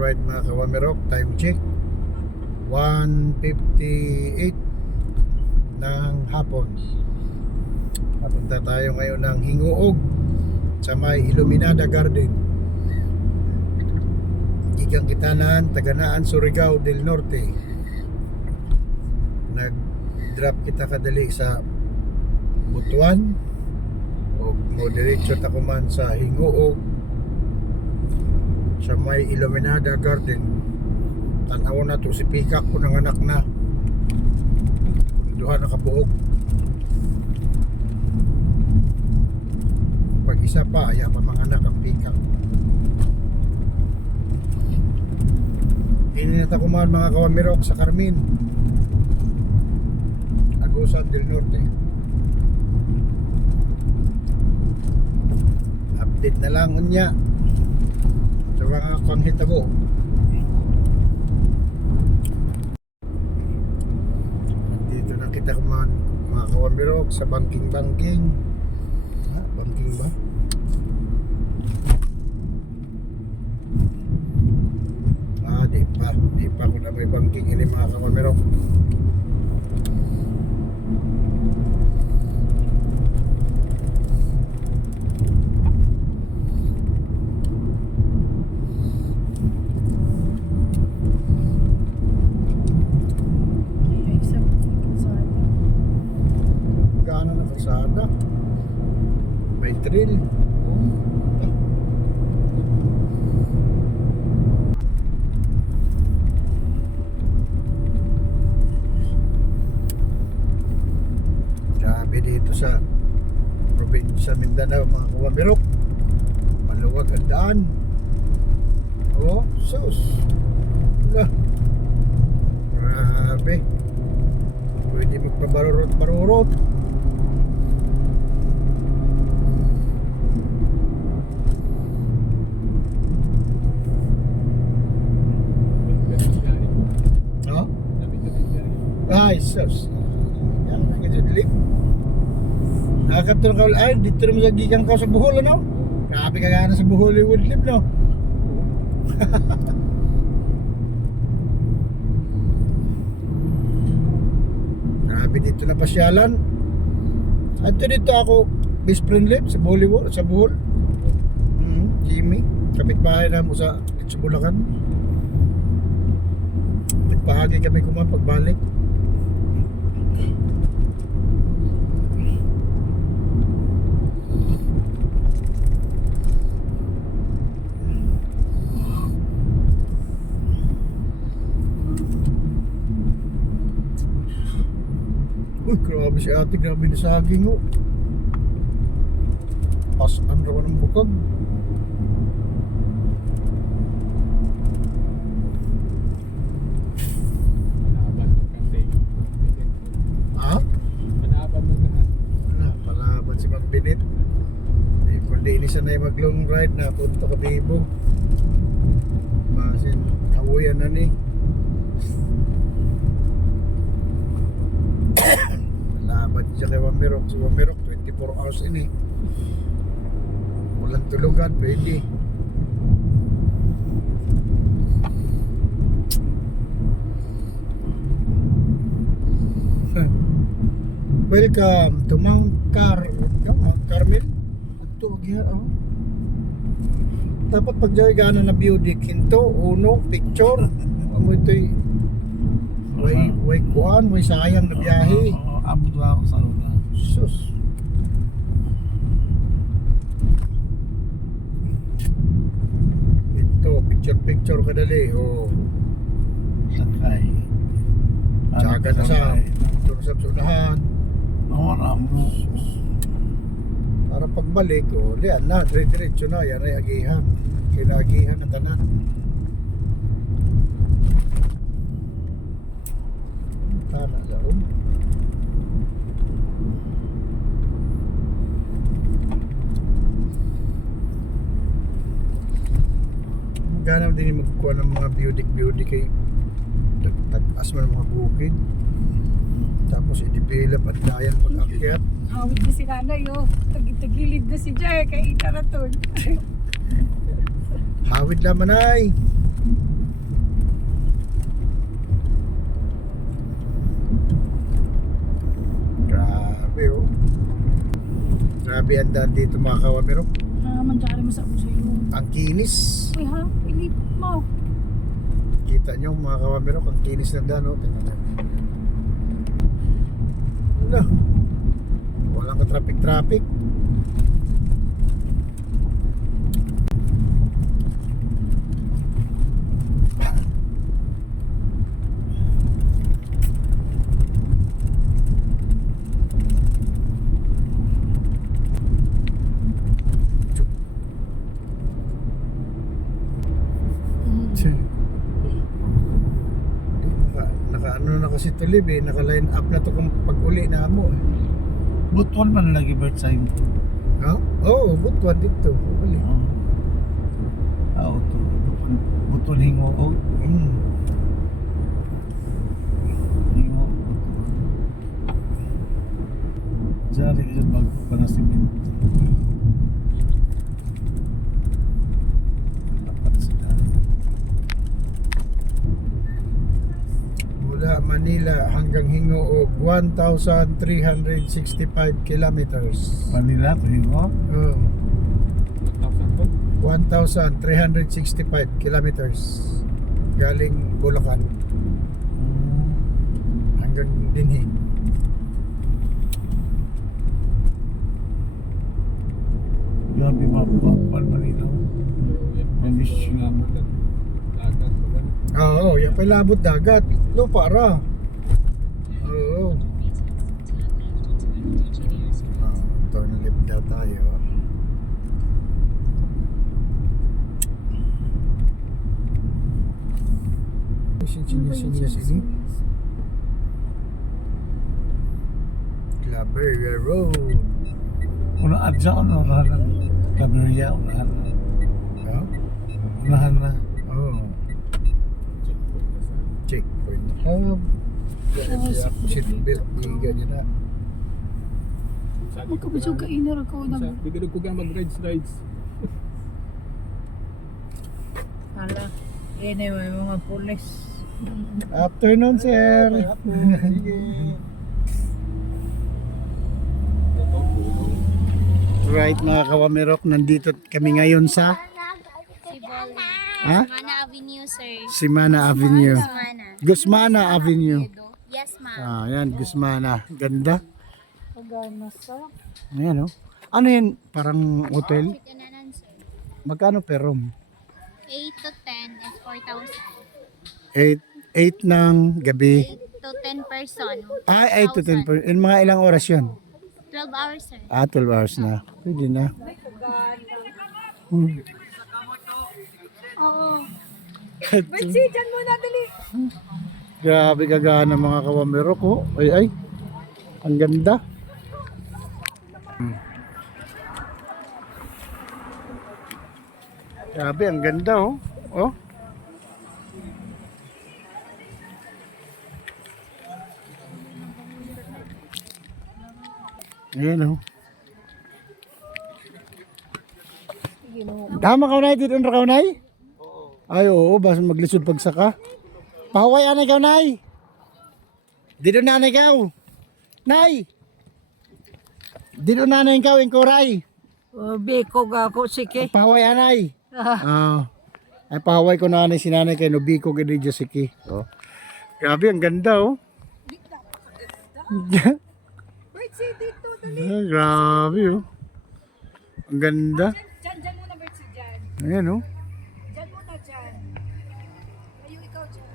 ride mga kawamirok. Time check 1:58 ng hapon. Papunta tayo ngayon ng Hinguog sa may Iluminada Garden, Gigang Kitanan, Taganaan, Surigao del Norte. Nag-drop kita kadali sa Butuan o mo diretso ta kuman sa Hinguog sa may Iluminada Garden. Tanaw na to si Pikak ko ng anak na duha na kabuok. Pag isa pa ay pa mga anak ang Pikak. Ininita ko man mga kawamirok sa Carmen, Agusan del Norte. Update na lang unya sa mga panghitabo. Dito na kita kuman mga kawamirok sa banking. Banking ba? Di pa ako na may banking ini mga kawamirok. Gaano na kalsada? May trail. Grabe dito sa probinsya Mindanao mga kawamirok. Maluwag ang daan. Oh, sus. Grabe. Pwede magpabarurot-barurot. No? Ay, sus. Yan, nagajudlik. Nakakatulong ka ay, dito naman sa gigang ka sa Bohol, ano? Grabe ka gana sa Bohol, Woodlip, no? Grabe dito na pasyalan. At dito ako best friend live sa Bollywood, sa Bohol. Jimmy, kapitbahay na mo sa Bulacan. Nagpahagi kami kuman pagbalik. Uy, grabe si ate, grabe na saging, oh. Pasan raw ng bukag. Palaban mo kasi. Ha? Palaban mo kasi. Wala, palaban si Mang Binit. Kundi ini sanay mag-long ride na punto ka Bibo. Basin, awoyan na ni. Laban siya kay Wamirok. Si Wamirok 24 hours ini. Walang tulugan, pwede. Welcome to Mount Carmel. Ito, oh. Dapat pag jay gana na beauty kinto, uno, picture. Amo ito'y way kuan, way sayang na biyahe. Abot lang ako sa luna. Sus. Ito, picture kadali. Oh. Sakay. Tsaga na sa sunahan. Nawala mo. Para pagbalik, oh, liyan na, diretso na, yan ay agihan. Kinaagihan na tanan. Tana laon. Ganam din yung magkukuha ng mga beauty kay tag-as mo ng mga bukid. Tapos i-develop at dayan pag-akyat. Awit na si Kanay, oh. Tagilid na si Jay, kay Itaraton. Hawid naman ay. Grabe oh. Grabe ang daan dito mga kawamero. Manjari mo sa uso yun. Ang kinis. Uy ha, ilipot mo. Kita nyo mga kawamero, ang kinis ng daan oh. Tingnan nyo. Wala. Walang ka-traffic. Naka ano na kasi tulib eh, naka-line up na to kung pag-uli na mo eh. Butuan man lagi bird sign. Ha? Oo, butuan dito. Uli. Oo, to. Butuan hingo. Oh, Mm. hingo. Jari ka bago pa na simento. Dapat sila. Mula Manila hanggang Hingoog, 1,365 kilometers. Manila, to hingo. Oh. 1,365 kilometers galing Bulacan hanggang Dinhi. Grabe mapapal Manila. Namiss nga mo. Oo, yan pa labot dagat. Lupa ra. Oo. Turn left daw tayo. Sini. Claveria Road. Una adja unahan na. Cabrera unahan na. Oh? Unahan na. Oh. Checkpoint hub. Seatbelt biga niya na. Magkabusog ka inar ako na. Bigyan ko ka mag-rides. Hala, yan ay may mga pulis. Afternoon, sir. Sige. Right mga kawamerok, nandito kami ngayon sa ha? Mana Avenue, sir. Simana Avenue. Mana. Gusmana Avenue. Yes, ma'am. Ah, yan, Gusmana. Ganda. Pagana sa. Ayan oh. Ano yan? Parang hotel? Kananan, sir. Magkano per room? 8 to 10 is 4,000. 8 ng gabi. 8 to 10 person. Ah, 8 to 10 per. In mga ilang oras yun? 12 hours, sir. Ah, 12 hours na. Pwede na. Hmm. Oo. Bertsi, dyan muna, dali. Grabe kagana mga kawamero ko. Ay. Ang ganda. Grabe, ang ganda oh. Oh. Ayan oh. Tama ka na dito na ka na? Ay oo, basta maglisod pagsaka. Pahaway anay ka nay. Dito na anay ka. Nay. Dito na anay ka ing koray. Biko ga ako, sige. Pahaway anay. Ah. Ay pahaway ko na anay sinanay kay no biko gid di siki. Oh. Grabe ang ganda oh. Bertsi, dito, Ah, grabe oh. Ang ganda. Dyan muna, Bertsi, dyan. Ayan oh. Dyan muna, dyan. Ayaw ikaw dyan.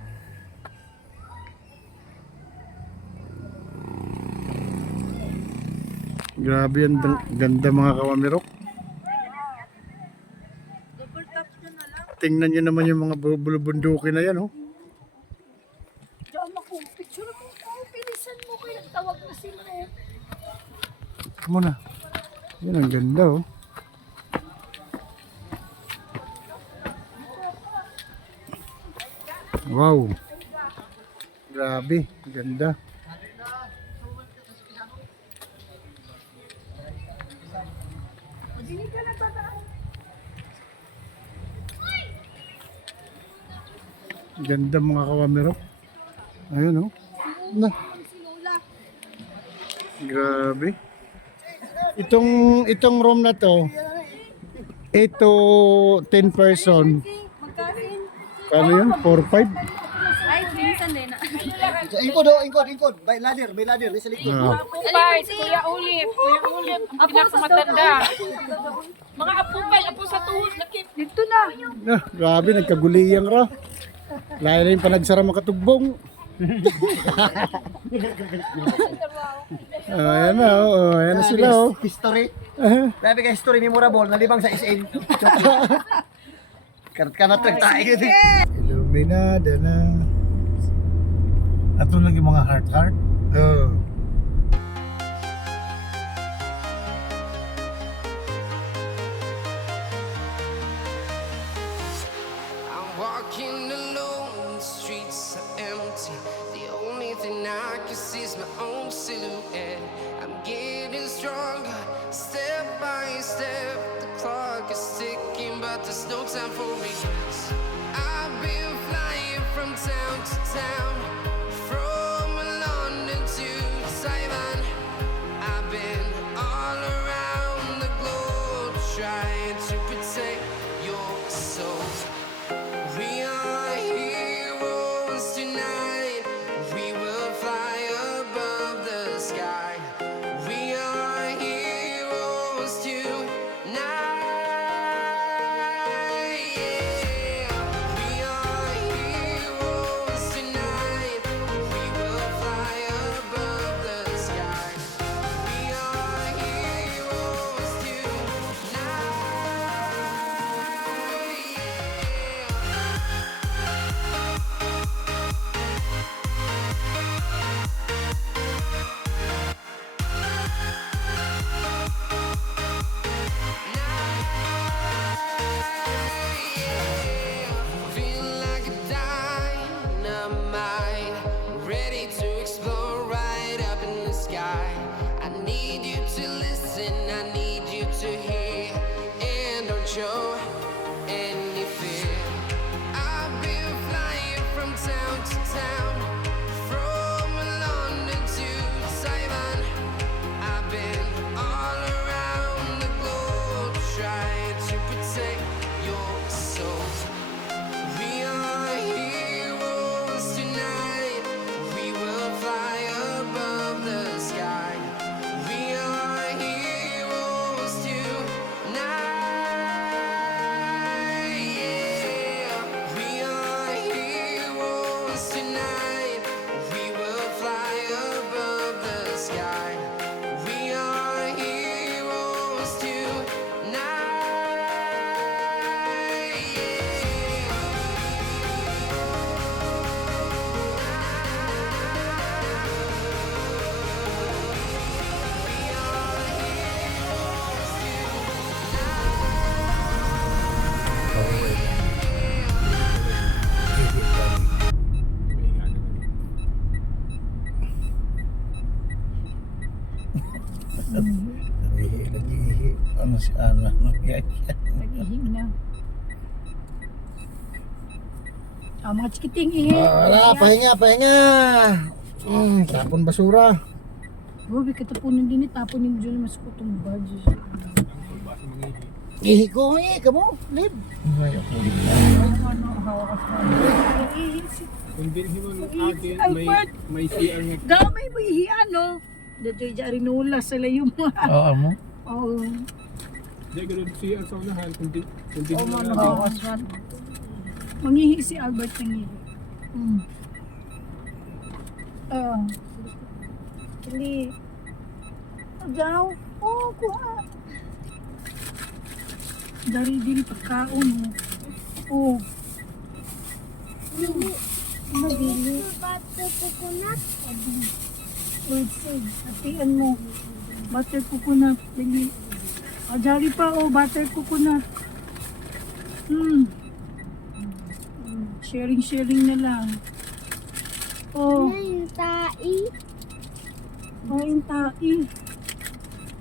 Grabe ang ganda mga kawamirok. Tingnan nyo naman yung mga bulubunduki na yan oh. Diyan ako, picture mo. Oh, pilisan mo kaya tawag na sila eh. Muna. Yan ang ganda oh. Wow. Grabe, ganda. Ganda mga kawamirok. Ayun oh. Na. Grabe. Itong room na to, 8 to 10 person. Kano yun? 4-5? Ay, minsan din. Ingkod. May ladder, nasa likod. Apupay, si Kuya Ulip. Kuya Ulip, ang pinakamatanda. Mga apupay, apo sa tuhod. Dito na. Ah, grabe, nagkaguliyang ra. Layo na yung panagsara makatugbong. Ayan na, ayan na sila. Oh. History. Ah, Sabi ka history memorable, nalibang sa SN. Kanat tayo din. Iluminada na. Ato lagi mga heart. Oh. I'm walking alone, the streets are empty. The only thing I can see is my own silhouette. I'm getting stronger, step by step. The clock is ticking, but there's no time for me. I've been flying from town to town, from London to Taiwan. I've been all around the globe trying to protect your soul. We are heroes tonight. We will fly above the sky. We are heroes tonight. Yeah. We are heroes tonight. We will fly above the sky. We are heroes tonight. Yeah. Feel like a dynamite, ready to explode right up in the sky. I need you to listen, I need you to hear, and don't show any fear. I've been flying from town to town, from London to Taiwan. I've been all around the globe trying to protect your soul. We are heroes tonight. We will fly above the sky. We are heroes tonight. Yeah. We are heroes tonight. We will fly above the sky. We are heroes tonight. Nag-ihi. Ano si Ana? Nag-ihing na. Mga chikiting ihi. Wala, pahinga. Tapon basura. Grabe, katapunan din tapon yung dyan mas kutong badge. Ihi ko, kamo. Lib. Kung bilhin mo ng akin, Albert! may CR nga. Damay mo ihian, no? Dito yung arinula sa layo mo. Oo mo. Oo. Hindi, ganun CR sa unahan. Kung bilhin mo Oo. natin. Mangihi si Albert ng ihi. Kili. Agaw. Oo, kuha. Dari din pagkaon. Oo. Mabili. Butter coconut. Wait, sige. Hatian mo. Butter coconut. Bili. Jari pa, butter coconut. Sharing na lang. Oh, Yung tai. yung tai.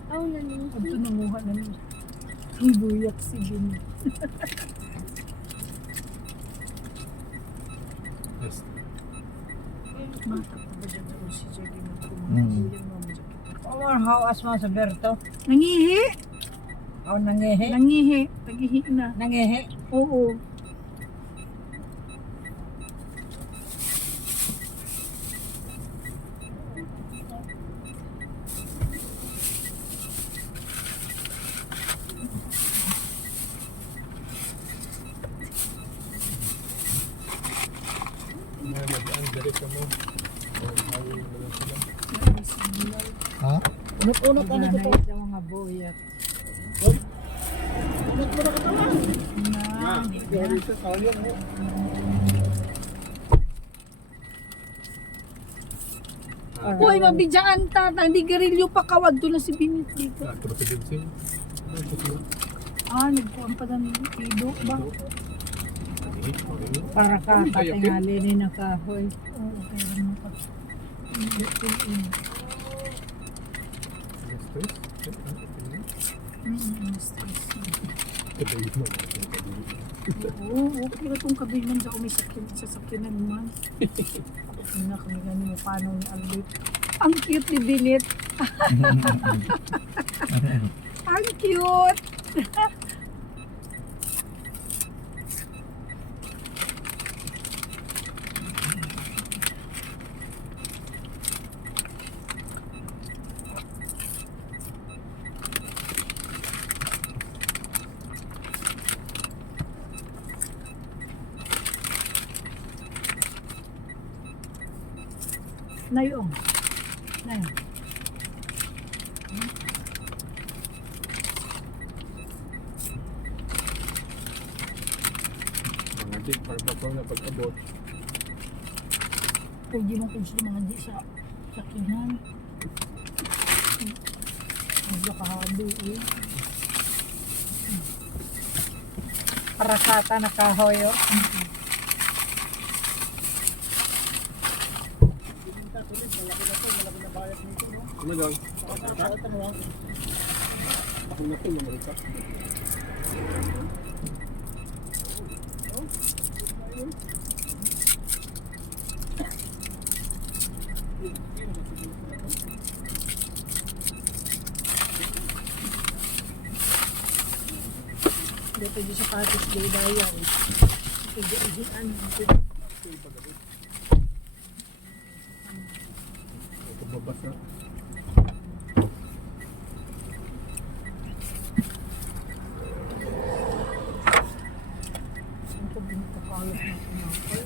Oh, nanin. Ito nanguha na niya. Ang buyak si Jimmy. Bata pa ba dyan si Jackie na kumuha? Yung mama Jackie. how asma sa Berto? Nangihi. Aw nangehe? Nangihi. Nagihi na. Nangehe? Oo. Ha? Unot-unot ano to? Sa mga boyat. Uy, mabidyaan ta. Hindi garilyo pa kawad. Doon na si Binit dito. Terus din siya. Nagkuhan pa na ng ido ba? Para ka katingali ni na kahoy. Oo, kaya naman pa. Oo, okay na itong kabinan dyan. May sasakyanan man. Hindi kami ganun mo paano ni Albert. Ang cute ni Binit. Ang cute. Nayong. Nayong. Mga di, pagpapang na pag-abot. Pwede mo kung sino mga di sa sakinan. Naglakahabi eh. Para kata na kahoy oh. Talagang. Ako na po yung malita. Hindi pwede sa patis day dayaw. Pwede ihian. Pagbabasa. Ito binakakalap na sinapay.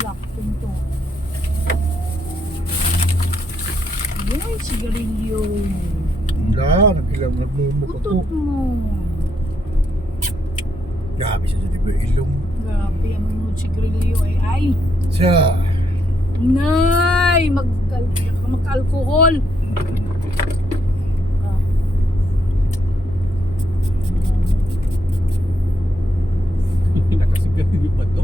Lakting to. Yay, sigarilyo. Wala, nagmumuk Putot ako. mo. Grabe siya dyan, diba? Ilong. Grabe, ang mga sigarilyo ay. Siya. Nay! Mag-alcohol. Nakasigarilyo pa to.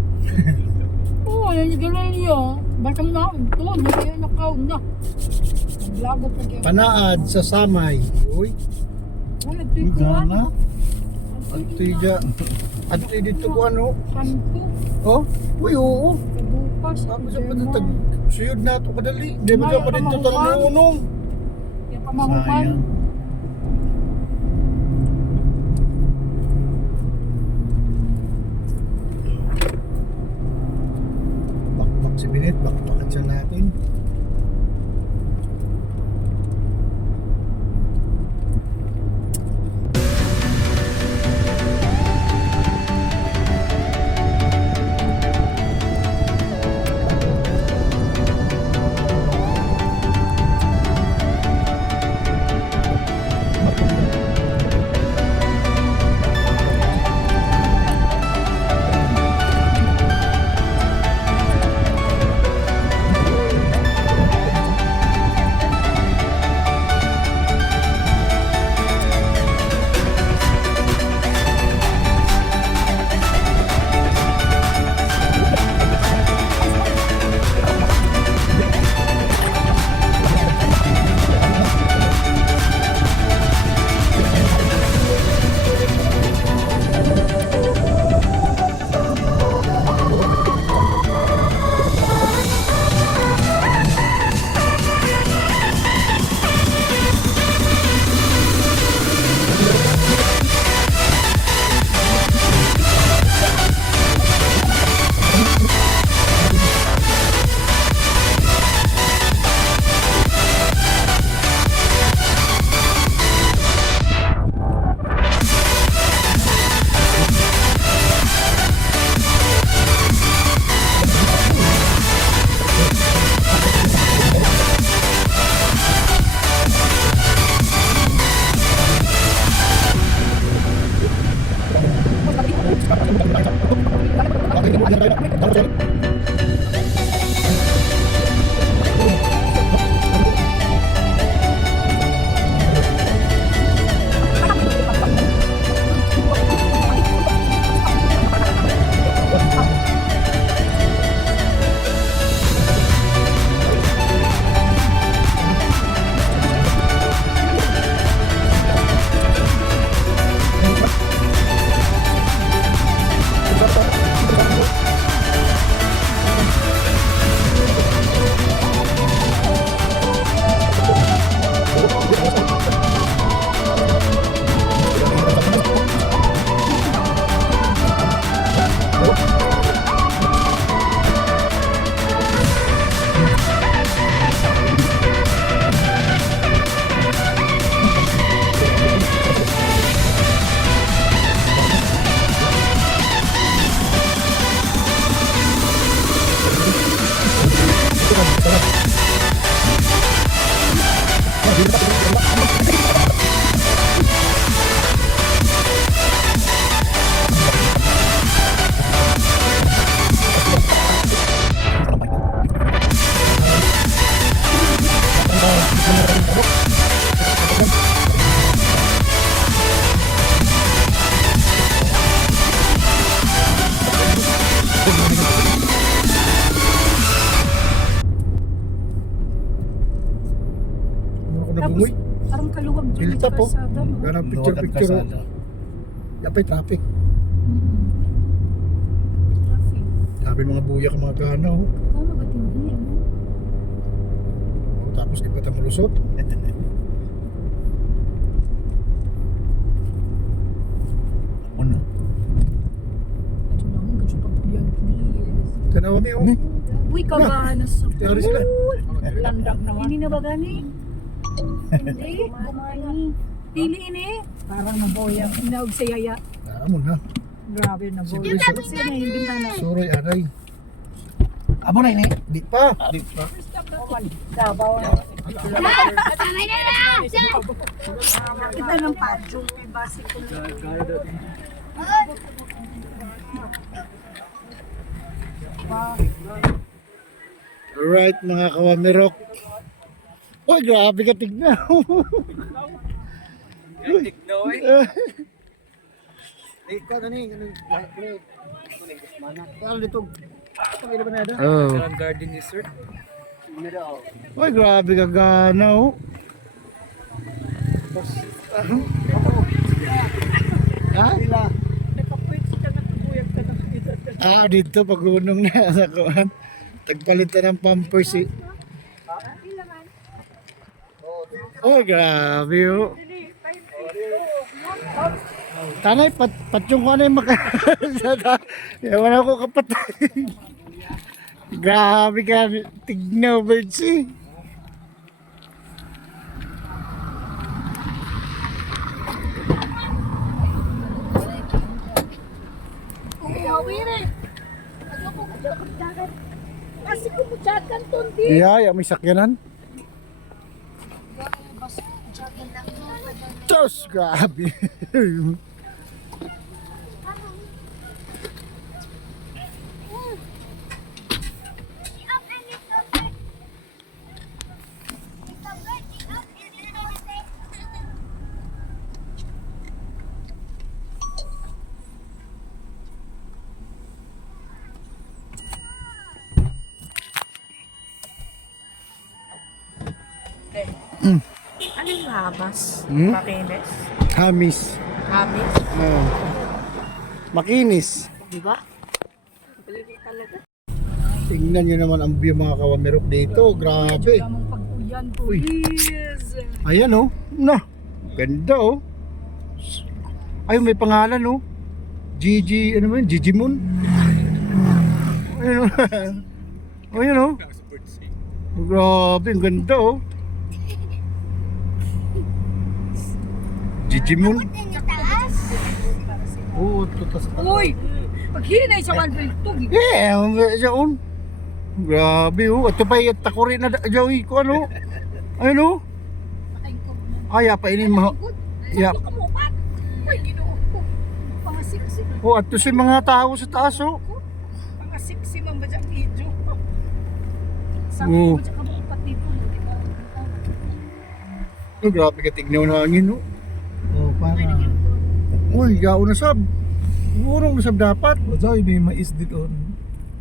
Oo, yan sigarilyo. Basta na, ito, hindi nakaw na. Naglagot na kayo. Panaad sa samay. Uy, Wala, ito yung kuwan. gana. At tiga. At dito ko ano. Kanto, Oh, uy, oo. kabupas. Sabi sa patatag. Suyod na ito kadali. Di ba ka pa dito tanong-unong? Kaya pamahuman. Bakbak si Binit, bakbakan siya natin. Ano ako Tapos, nabungoy? parang kaluwag dyan Hilltop, sa oh. kalsada mo. Ganang picture-picture. Oh. Yapay traffic. Traffic. Sabi mga buyak mga gana. Oh. Ano ba hindi? Ano? Oh, tapos di pa tayo malusot. Ano? Ito lang, ganyan pag yan, please. Tanawa mo yun. Uy, kaganas sa Tiyari sila. landak naman. Hindi na ba gani? Hindi. Gumani. Pili ini. Parang naboya. Inaog sa yaya. Amo na. Grabe na boya. Sige, Tapos yan na yung bintana. Suroy, aray. Abo na ini. Di pa. Di pa. Dabaw na. Tama na lang! Kita ng padyo. May base ko. Alright mga kawamirok. Uy, grabe ka tignan. Ikaw na ni, ano dito? Pagkila ba na ito? Oh. Garden resort. Uy, grabe ka gana. Oh. Ha? Nakapwit ka na kabuyag ka na. Ah, dito pagunong na sa kuhan. Tagpalitan ng pampers eh. Oh, grabe oh. Tanay, patyong ko na yung Ewan ako kapatid. Grabe ka. Tignaw birds eh. Kasi kumutsakan tundi. Yeah, may sakyanan. Diyos, grabe. Anong habas? Hmm? Makinis? Hamis. Habis? Oh. Makinis. Di ba? Tingnan nyo naman ang view mga kawamirok dito. Grabe. Lamang pag-uyan, Uy. please. Ayan oh. Na. Ganda oh. Ay, may pangalan oh. Gigi, ano ba yun? Gigi Moon. Ayun oh. Ayun oh. Grabe, ang ganda oh. Gigi Moon. Oh, tutas. Uy! Paghinay sa 1.2. Eh, ang siya on. Grabe oh. Ito pa yung takuri na Joey ko ano. Ayun oh. Ay, apa ini mo. Ya. Uy, ginoo ko. Pangasiksi. Oh, ato si mga tao sa taas oh. Pangasiksi man ba dyan video? Sabi Oo. mo dyan ka mga patito. Di ba? Oh, grabe ka tignaw na hangin oh. Oh, para. Uy, gao na sab. Urong na sab dapat. Joy, may mais dito.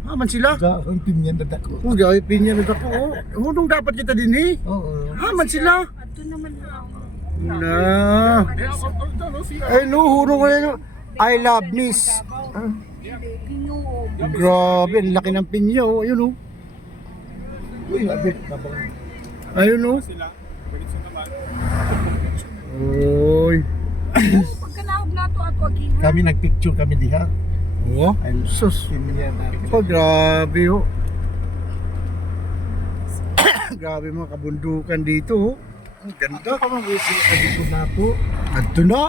Haman sila. Ang pinyan na dako. Oh, gao pinya na ako oh. Hurong dapat kita din eh. Oo. Haman sila. Ato naman lang. Na. Ay no, hurong kayo. I love miss. Ah, Ginoo. grabe, ang laki ng pinya oh. Ayun oh. Uy, abit. Ayun oh. Oy. Pagkanaog na to ato agihan. Kami nagpicture kami diha. Oh, Ay, sus. pinyan na. Oh, grabe oh. Grabe mga kabundukan dito oh. Ang ganda. Ako mga wisi sa dito na to. Adto na.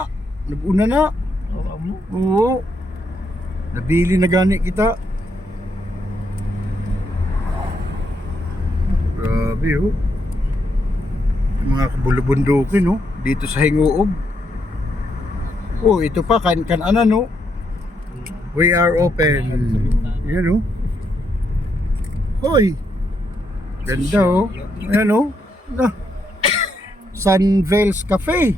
Nabuna na. Oo, mo. Oo. Nabili na gani kita. Grabe oh. Mga kabulubundukin oh. Dito sa Hinguog. Oh, ito pa kan-kanan no. We are open. Yan oh. Hoy. Ganda oh. Ayan oh. Ah. Sunvales Cafe.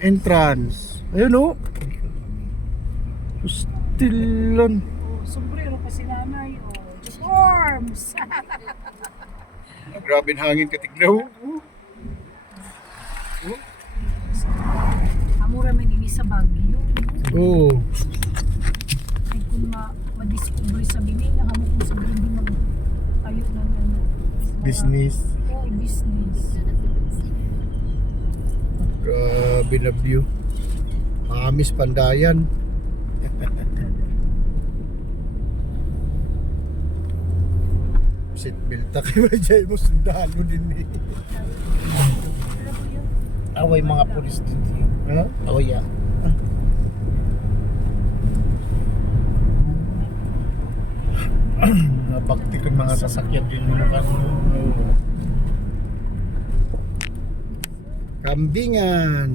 Entrance. Ayun oh. Stilan. Sombrero pa si nanay. Forms! Grabe ang hangin katiglaw. Amura man ini sa Baguio. Oh. Ay kung ma-discover sa bini, nahamok mo sa hindi mag-tayo na ano. Business. Oh, business. Grabe na view. Amis Pandayan. Seatbelt ta kayo dyan mo sundalo din eh. Away mga pulis din. Ha? Away ya. Napaktik ang mga sasakyan din mo kan. Kambingan.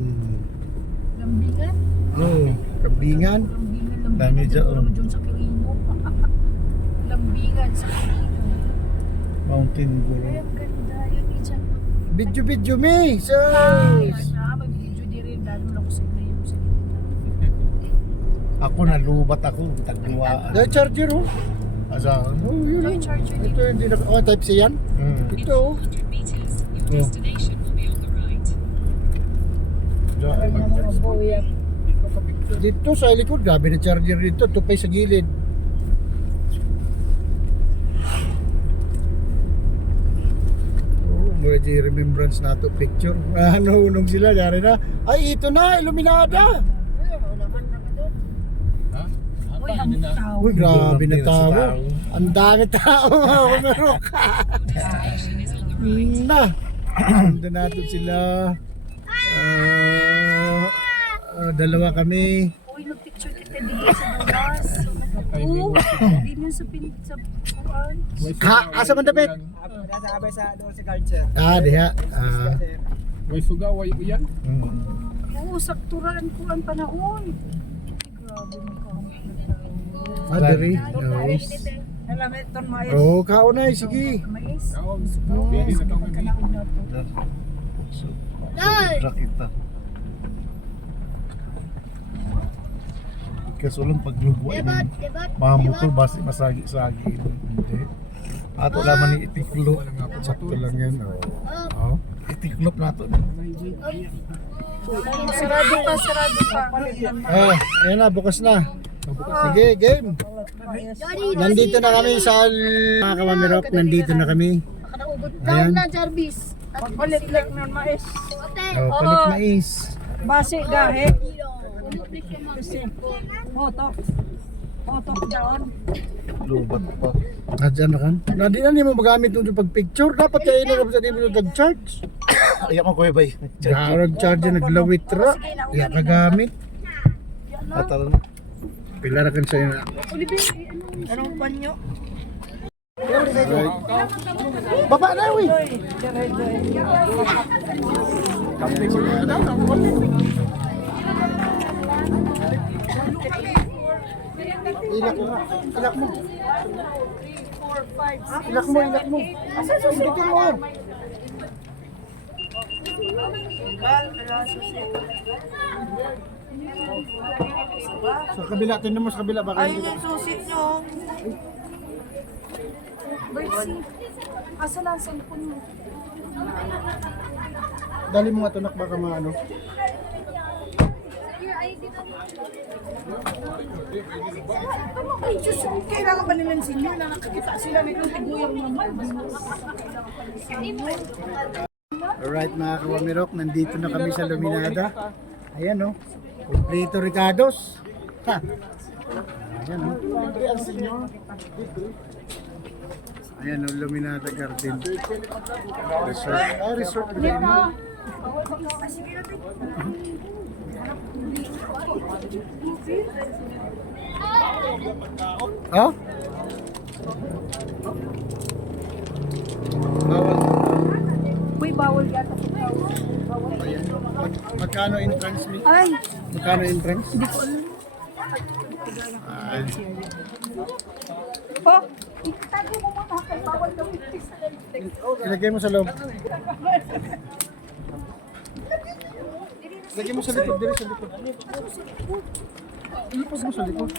Lambingan? Oh, Kambingan. Lambingan, Dami dyan, oh. Dyan sa Quirino. Lambingan sa Quirino. Mountain Ay, Bull. ang ganda. Yan dyan. Video me. So, Ay, may video di rin. Lalo lang ko sa inyo yung sa Ako nalubat ako, tagluwaan. the charger oh. Asa? Oh, yun. Ito yung charger Ito dito. hindi na oh, type C yan. Ito oh. Oh. Dito sa likod, grabe na charger dito, tupay sa gilid. Oh, may remembrance na to picture. Ano, unong sila, gari na. Ay, ito na, Iluminada. Uy, ang tao. Uy, grabe na Sa tao. tao. Ang dami tao, mga kumarok. Na, nandun natin sila. Dalawa kami. Uy, nag-picture kita dito sa bukas. Oo, di mo sa kuwan. Asa man dapit? Diha. Way suga, way uyan. Oo, sakturaan ko ang panahon. Ay, grabe mo ka. Diri. Oh, kaunay, sige. Mais. Oo, Oo, pili na kang kanaon na to. Sobra kita. Kaso lang paglubuan ng mga motor basi masagi-sagi. Hindi. Ato naman ni itiklop. Sakto lang yan. Oh. Itiklop nato. Sarado pa. Ayan na, bukas na. Sige, game. Nandito na kami sa mga kamamirok. Nandito na kami. Ayan. na, Jarvis. Palit-lik na mais. Oh, palit mais. Base gahe. Hotok doon. Lubat pa. Nadyan na kan? Nadi na mo magamit nung pag-picture. Dapat kayo na sa di mo nag-charge. Ayaw mo ko bay. Nag-charge naglawit ra. Iya kagamit. Atal na. Pila na kan sa'yo na. Anong panyo? Baba na, uy! Ilak mo. Ilak mo. Ilak mo, ilak mo. Susundutin mo. Sa kabila, tinan mo sa kabila. Baka hindi. Susi nyo. Birdsie. Asa lang sa cellphone mo? Dali mo nga tunak baka maano. Ay, Diyos, kailangan ba nilang sinyo na nakakita sila nito tiguyang naman? Alright mga kawamirok, nandito na kami sa Luminada. Ayan o, Completo Ricardos. Ha. Ayan o. Ayan o, Luminada Garden. Resort. Ah, resort ba yun? Oh? Magkano entrance ni? Ay, Magkano entrance? hindi ko alam. Ay, Oh, itago mo muna kay bawal daw ito sa ilagay mo sa loob. Ilagay mo sa likod, dito sa likod. Ilipag mo sa likod.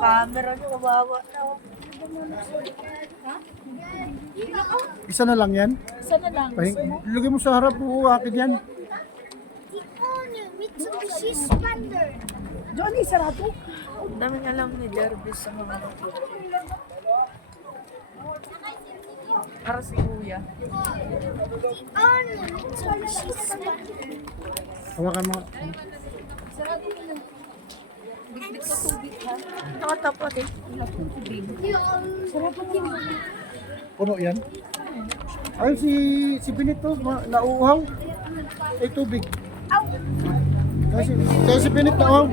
camera niyo, kawawa na. Isa na lang yan. Isa na lang. Ilagay mo sa harap, akin yan. Mitsubishi Xpander. Johnny, sarado. Ang daming alam ni Jervis sa mga para si Kuya. Mitsubishi Xpander. Hawakan mo. Nakatapat eh. Puno yan. Ay, si Benito, nauuhaw. Ay, tubig. Ay, si Benito nauuhaw.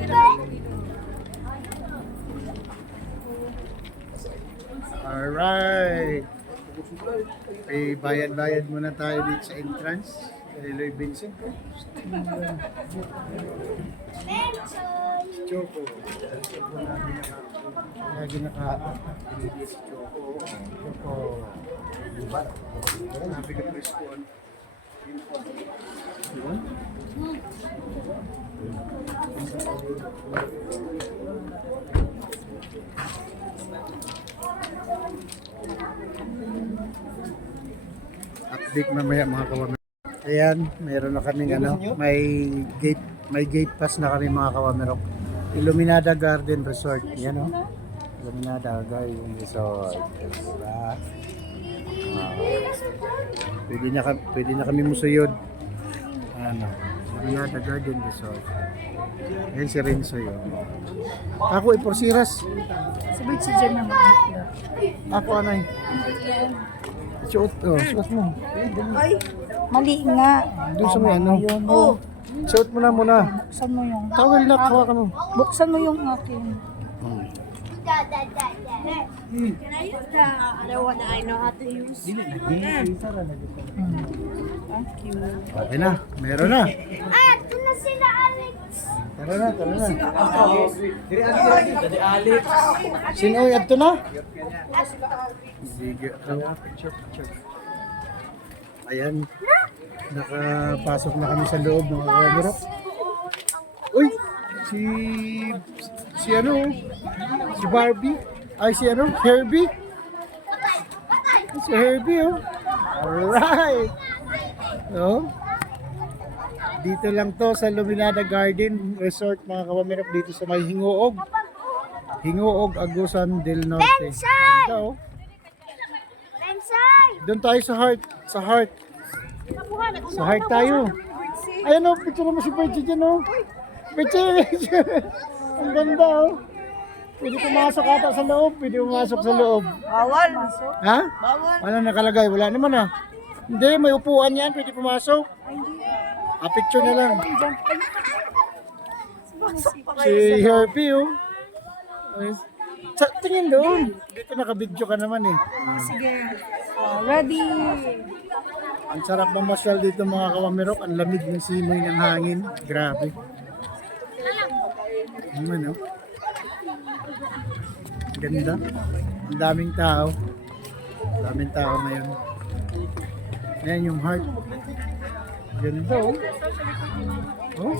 Alright. Ay, bayad-bayad muna tayo dito sa entrance. Kay Lloyd Vincent. Choco. Lagi naka-video si Choco. Choco. Sabi ka preskon. Yun? Update mamaya mga kawamer. Ayan, mayroon na kaming may gate pass na kami mga kawamerok. Iluminada Garden Resort. Yan o. Iluminada Garden Resort. Diba? Pwede na kami musuyod. Ano, Iluminada Garden Resort. Ayan si Renzo yun. Ako Porsiras. Sabay si Jen na magbukla. Ako anay. Suot mo. Ay, mali nga. Doon sa may ano. Oh, Suot mo na muna. buksan mo yung... Tawel na, hawakan mo. Buksan mo yung akin. Thank you. Okay na, meron na. Ah, ito na sila, Alex. Tara na. Sinoy, adto na? Sige. Picture. Ayan. Nakapasok na kami sa loob ng camera. Uy! Si ano? Si Barbie? Ay, si ano? Herbie? Si Herbie, oh. Alright! Oh. Dito lang to sa Luminada Garden Resort mga kawamirap dito sa may Hingoog. Hingoog, Agusan del Norte. Bensay! Ito, oh. Bensay! Doon tayo sa heart. Sa heart. Sa heart tayo. Ayan o, picture mo si Perchi dyan o. Perchi! Ang ganda o. Pwede pumasok ata sa loob. Pwede pumasok sa loob. Bawal. Ha? Wala nakalagay. Wala naman ah. Hindi, may upuan yan. Pwede pumasok. Picture na lang. Si Herbie o. Tingin doon. Dito nakabidyo ka naman eh. Sige. Ready. Ang sarap mamasyal dito mga kawamirok. Ang lamig ng simoy ng hangin. Grabe. Ano? Ganda. Ang daming tao. Daming tao ngayon. Ayan yung heart. Ganda oh. Oh.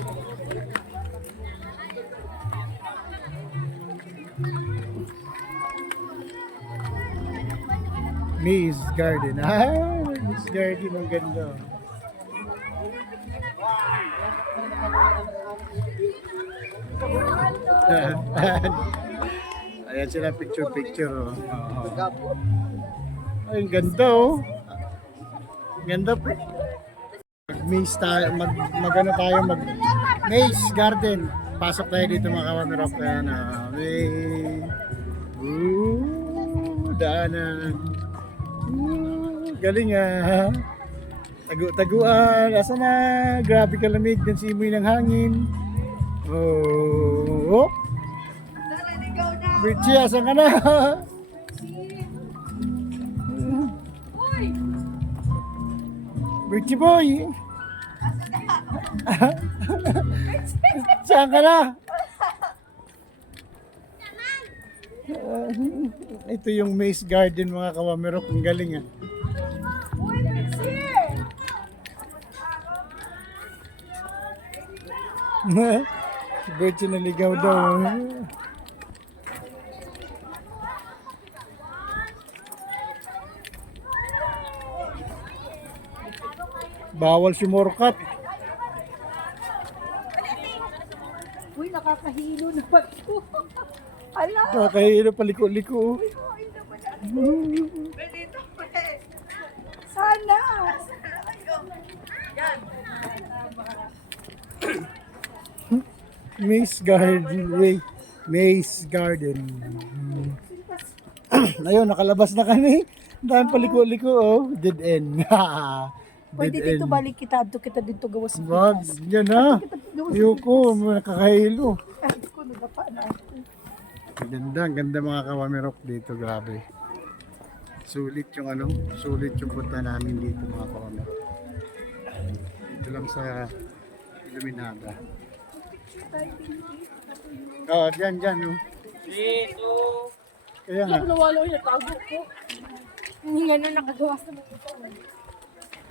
Miss Garden. Miss Garden ang ganda. Ayan sila picture. Oh. Ay, ang ganda oh. Ganda po. Mag-maze tayo, mag-ano tayo, mag-maze garden. Pasok tayo dito mga kawamirok. Ayan na. Daanan. Galing ah. Tagu-taguan. Asa na? Grabe kalamig ng simoy ng hangin. Oh. Richie, asan ka na? Richie boy. Saan ka na? Ito yung maze garden mga kawamerok. Ang galing ah. Si Bertie naligaw daw. Bawal si Morkat. Uy, nakakahilo naman ito. Ala! Nakahilo paliko-liko. Sana! Maze Garden. Maze Garden. Ayun, nakalabas na kami. Dahil paliko-liko oh. Dead end. Pwede dito balik kita, adto kita dito gawas sa Wag, pitas. yan na. Ayoko, nakakahilo. Ay, ko, nagapa na ako. Ganda, ang ganda mga kawamerok dito, grabe. Sulit yung ano, sulit yung punta namin dito mga kawamerok. Dito lang sa Iluminada. Oh, dyan, no. Kaya nga. Nawala yung tago ko. Hindi nga na nakagawa sa mga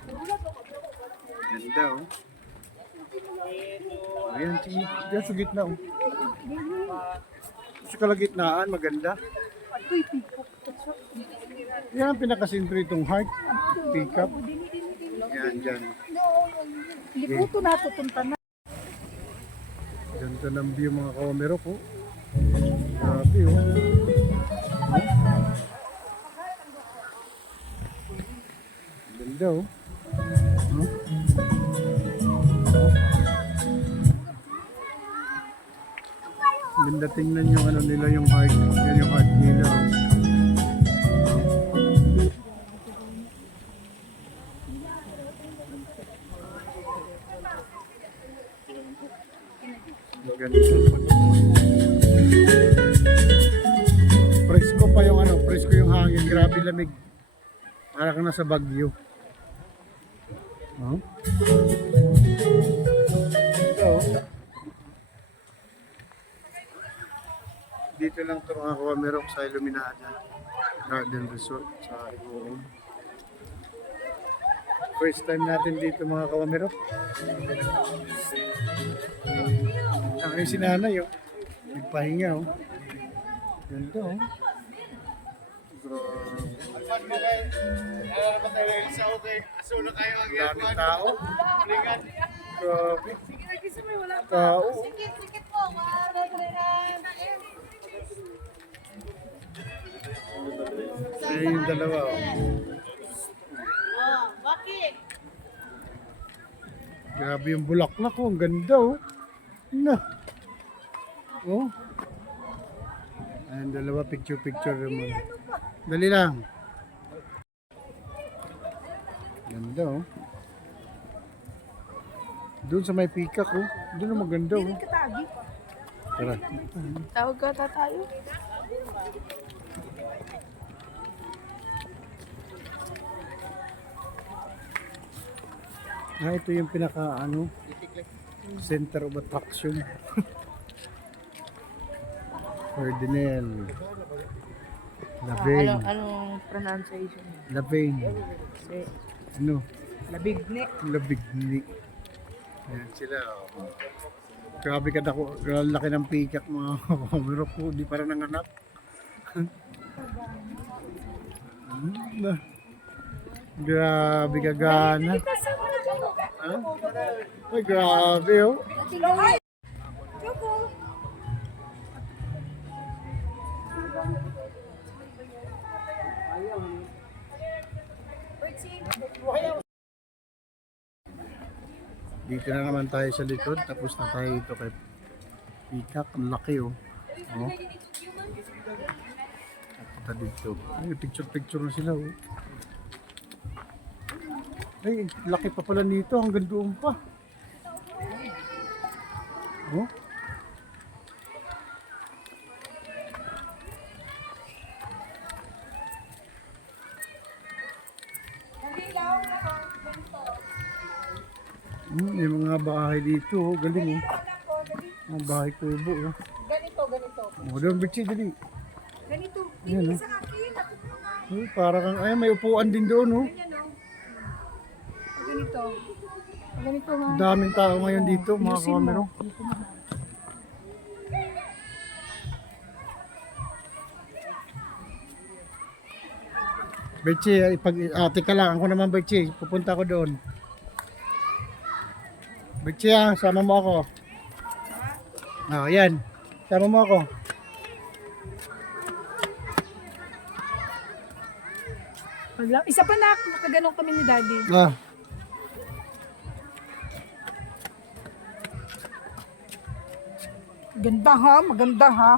Ganda, oh. Ayan, dyan sa gitna, oh. Sa kalagitnaan, maganda. Uy, pico. Yan ang pinakasintro itong heart. Pick up. Yan, dyan. Liputo na, tutunta na. Ganda ng view mga kawamerok, oh. Grabe, oh. Ganda, oh. Huh? Ganda tingnan yung ano nila, yung heart. Yan yung heart nila, oh. Maganda. Presko pa yung ano, presko yung hangin, grabe lamig. Para kang nasa Baguio. Oh. Ito. Dito lang ito mga kawamerok sa Iluminada Garden Resort sa Iguom. First time natin dito mga kawamerok. Ang yung sinanay oh. Nagpahinga oh. Ganda oh. Daming tao. Grabe. Tao. Ayun yung dalawa oh. Grabe yung bulaklak oh. Ang ganda oh. Na. Oh. Ayun dalawa picture naman. Dali lang. Ganda oh. Doon sa may peacock oh. Doon ang maganda oh. Katagi. Tara. Tawag ka tayo. Ah, ito yung pinaka ano, center of attraction. Ferdinand. Labing. Anong pronunciation? Labing. Ano? Labigni. Labigni. Ayan sila. Oh. Grabe ka dako. Laki ng peacock mga kamera po. Di para nanganak. Grabe ka gana. Ha? Ay, grabe oh. Dito na naman tayo sa likod. Tapos na tayo ito kay peacock. Ang laki oh. Oh. Punta dito. Ay, picture na sila oh. Ay, laki pa pala nito. Hanggang doon pa. Oh. Yung mga bahay dito, oh. Galing oh. Mga bahay kubo oh. Ganito, ganito. Oh, doon, Betsy, dali. Ganito. Yan, oh. Sa akin, ako po nga. Oh, para kang, ay, may upuan din doon oh. Ganyan, oh. Ganito. Ganito nga. Daming tao ngayon dito, mga Ayusin mo. kamero. Dito mo. Betsy, ate ka lang. Ako naman, Betsy. Pupunta ko doon. Betsy, sama mo ako. Yan. Sama mo ako. Wala. Isa pa na, nakaganong kami ni Daddy. Ganda ha, maganda ha.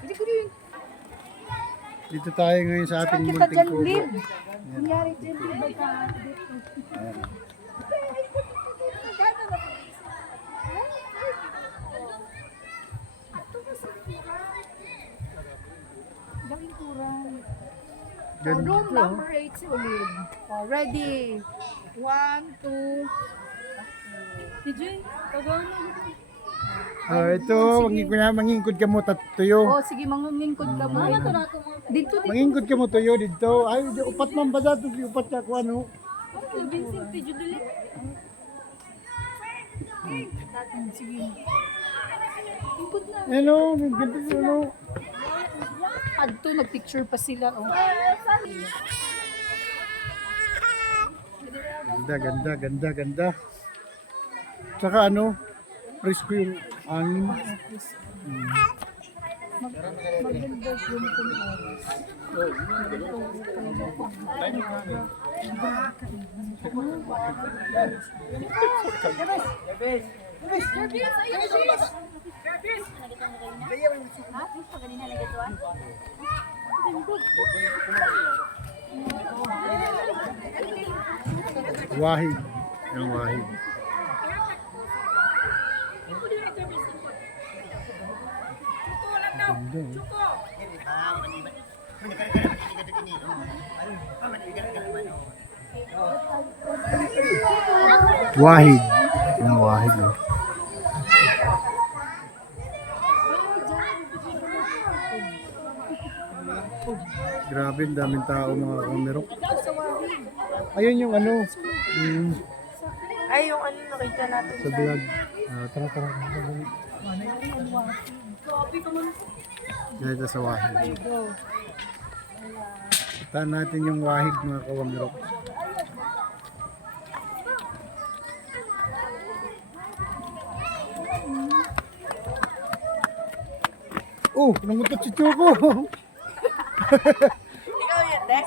Hindi ko rin. Dito tayo ngayon sa ating Kita munting dyan, kubo. Lib. Nangyari dyan, Lib. Ay, ka. Gawin kurang. Ganda. Room number 8 si Ulid. Oh, ready. 1, 2. DJ, tagaw na. Ito, mangingkod ka mo tuyo. Oh, sige, mangungingkod ka mo. Dito, dito. Mangingkod ka mo tuyo dito. Ay, di upat man ba dato? Di upat ka ko ano? Vincent, video dali. Sige. Ingkod na. Hello, ganda ano? Adto, nagpicture pa sila. Oh. Ganda. Saka ano, presko yung angin. Maganda yung oras. Wahig. Yung wahig. Ganda, oh. Wahig. Yung wahig. Oh. Grabe, ang daming tao mga kamero. Ayun yung ano, yung Ay, yung ano nakita natin. sa vlog. Tara. Dito sa wahig. Tahan natin yung wahig mga kawamero. Oh, nangutot si Choco. Ikaw yun, Dex?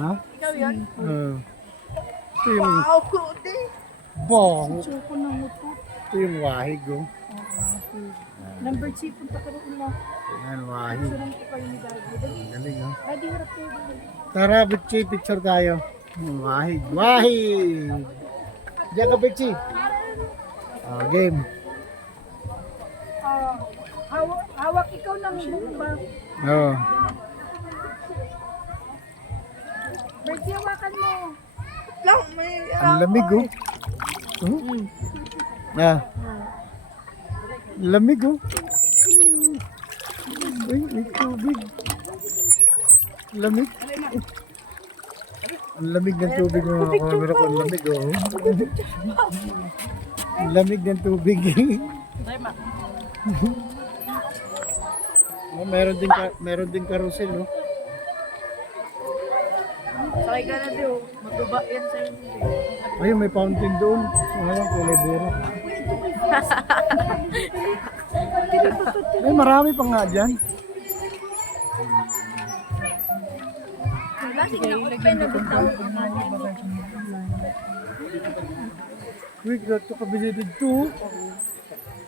Ha? Ikaw yun? Ito yung Wow, kude. bong. Choco na muto. Ito yung wahig oh. Number 3, punta ka rin na. Yan, wahig. Surang ko kayo ni Daddy. Ang galing oh. Daddy, harap kayo. Tara, Bitchi, picture tayo. Wahig. Diyan ka, Bitchi. Game. Hawak ikaw ng bomba. Oh. Bertie, hawakan mo. Lang, may... Ang lamig oh. Lamig oh. Uy, may tubig. Lamig. Ang lamig ng tubig mga kamera ko. Ang lamig oh. Ang lamig ng tubig. Oh, meron din carousel no. Sakay ka na doon. Magbaba yan sa'yo. Ayun, may fountain doon. Ayun, kulay buro. Ay, marami pa nga dyan. Wala, sige na ko pa yung nabitaw. Quick, ito kabili dito.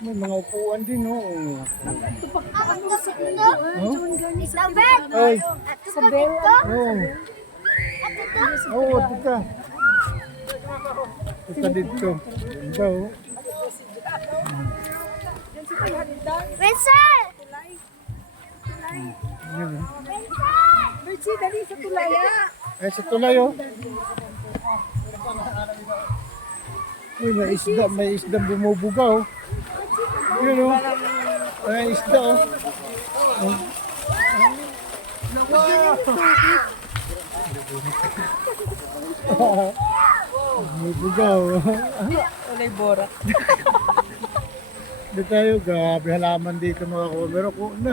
May mga upuan din, no? Oh. Ay, Sa bell. oh. Oh, tita. Tita dito. Ganda, oh. Vincent! Yan, oh. Richie, dali sa tulaya. Ay, sa tulay oh. Uy, may isda bumubuga oh. Yun oh. Ay, isda oh. Bumubuga oh. Ulay borak. Dito tayo, grabe halaman dito mga kumero ko na.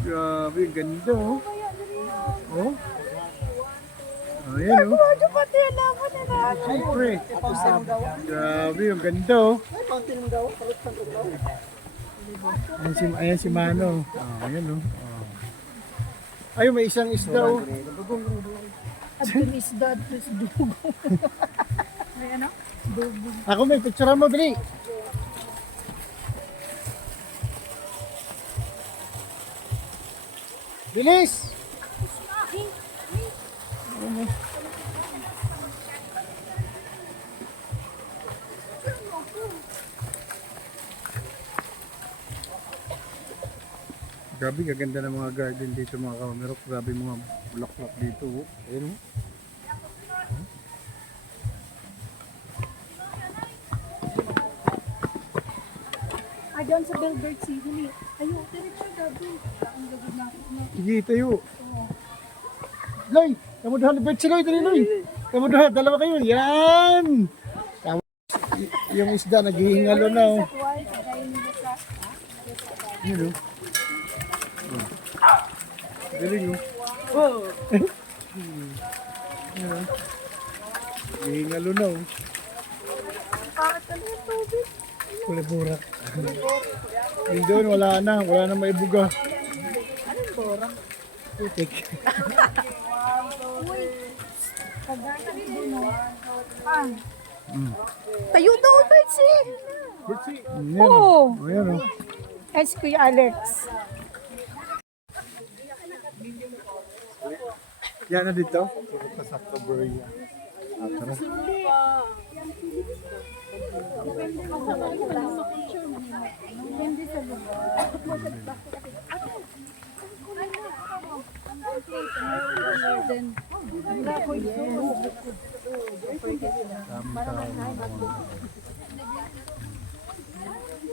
Grabe, ang ganda oh. Oh. Ayan oh. Ano ba ito yung laban nila? Siyempre. Grabe, ang ganda oh. Ayan si Mano. Ayan oh. Ayun, may isang isda oh. At yung isda, at yung dugo. May ano? Dugo. Ako may picture mo, dali. Bilis! Grabe, gaganda ng mga garden dito mga kamerok. Grabe mga bulaklak dito. Oh. Ayun oh. Diyan sa Belbert City. Ayun, diretso gabi. Ang gabi na. Sige, tayo. Loy, kamu dahan ni si Loy, dali Loy. Kamu dahan, dalawa kayo. Yan! Yung isda, naghihingalo na oh. Yun oh. Galing oh. Yan oh. Naghihingalo na oh. Kulay burak. Yung doon, wala na maibuga. Anong borang? Putik. Tayo daw, Richie. Yan oh. Ayan oh. Ay, si Kuya Alex. Yan na dito. Sa Cabrera. Tara.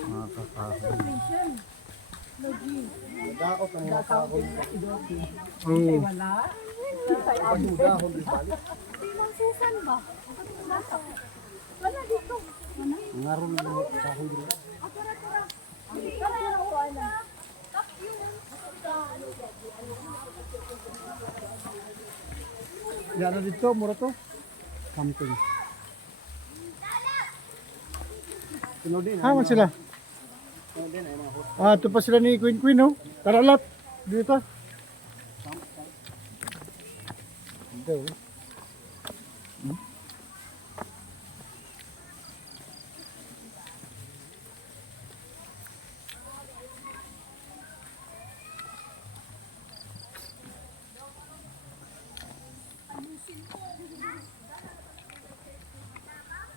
Mga kakahoy. Daot ang mga kahoy. Oo. Susan ba? Wala dito. Ngaron ng mga kahoy dito. Yan na dito, mura to. Something. Haman sila. Ito pa sila ni Queen oh. Tara lot. Dito. Dito oh.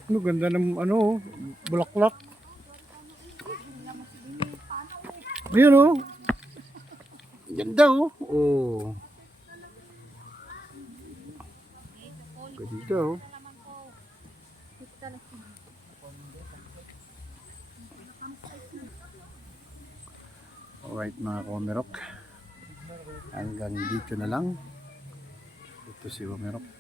Ano ganda ng ano, bulaklak. Ayun oh. Ganda oh. Oh. Ganda oh. Alright mga Komerok. Hanggang dito na lang. Ito si Komerok.